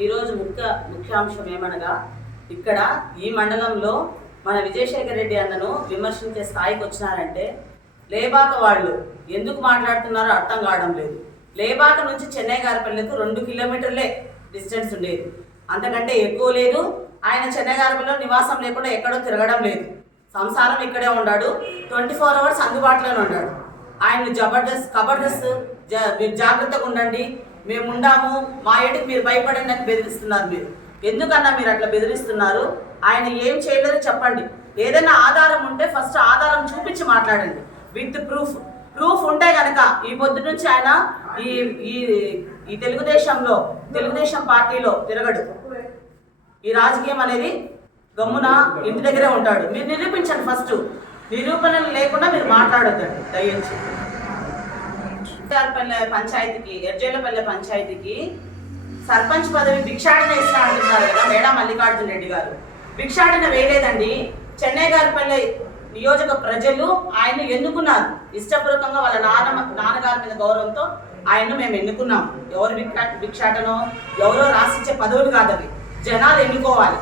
ఈరోజు ముఖ్య ముఖ్యాంశం ఏమనగా ఇక్కడ ఈ మండలంలో మన విజయశేఖర్ రెడ్డి అన్నను విమర్శించే స్థాయికి వచ్చినారంటే లేబాక వాళ్ళు ఎందుకు మాట్లాడుతున్నారో అర్థం కావడం లేదు. లేబాక నుంచి చెన్నై గారిపల్లెకు రెండు కిలోమీటర్లే డిస్టెన్స్ ఉండేది. అంతకంటే ఎక్కువ లేదు. ఆయన చెన్నై గారిపల్లెలో నివాసం లేకుండా ఎక్కడో తిరగడం లేదు. సంసారం ఇక్కడే ఉన్నాడు ట్వంటీ ఫోర్ అవర్స్ అందుబాటులోనే ఉన్నాడు ఆయన జబర్దస్త్ కబర్దస్త్ మీరు జాగ్రత్తగా ఉండండి. మేము ఉండాము మా ఏటికి మీరు భయపడండి అని బెదిరిస్తున్నారు మీరు. ఎందుకన్నా మీరు అట్లా బెదిరిస్తున్నారు? ఆయన ఏం చేయలేదు చెప్పండి. ఏదైనా ఆధారం ఉంటే ఫస్ట్ ఆధారం చూపించి మాట్లాడండి. With proof. ప్రూఫ్ ఉంటే కనుక ఈ పొద్దు నుంచి ఆయన ఈ ఈ ఈ తెలుగుదేశంలో తెలుగుదేశం పార్టీలో తిరగడు. ఈ రాజకీయం అనేది గమ్మున ఇంటి దగ్గరే ఉంటాడు. మీరు నిరూపించండి ఫస్ట్. నిరూపణలు లేకుండా మీరు మాట్లాడొద్దండి. దయచేసి. ఎర్జేలపల్లె పంచాయతీకి ఎర్జేలపల్లె పంచాయతీకి సర్పంచ్ పదవి భిక్షాటన ఇస్తా అంటున్నారు కదా మేడా మల్లికార్జున రెడ్డి గారు. భిక్షాటన వేయలేదండి. చెన్నై గారిపల్లె నియోజక ప్రజలు ఆయన్ని ఎన్నుకున్నారు. ఇష్టపూర్వకంగా వాళ్ళ నాన్న నాన్నగారి మీద గౌరవంతో ఆయన్ను మేము ఎన్నుకున్నాం. ఎవరు భిక్షా భిక్షాటనో ఎవరో రాసిచ్చే పదవులు కాదవి. జనాలు ఎన్నుకోవాలి.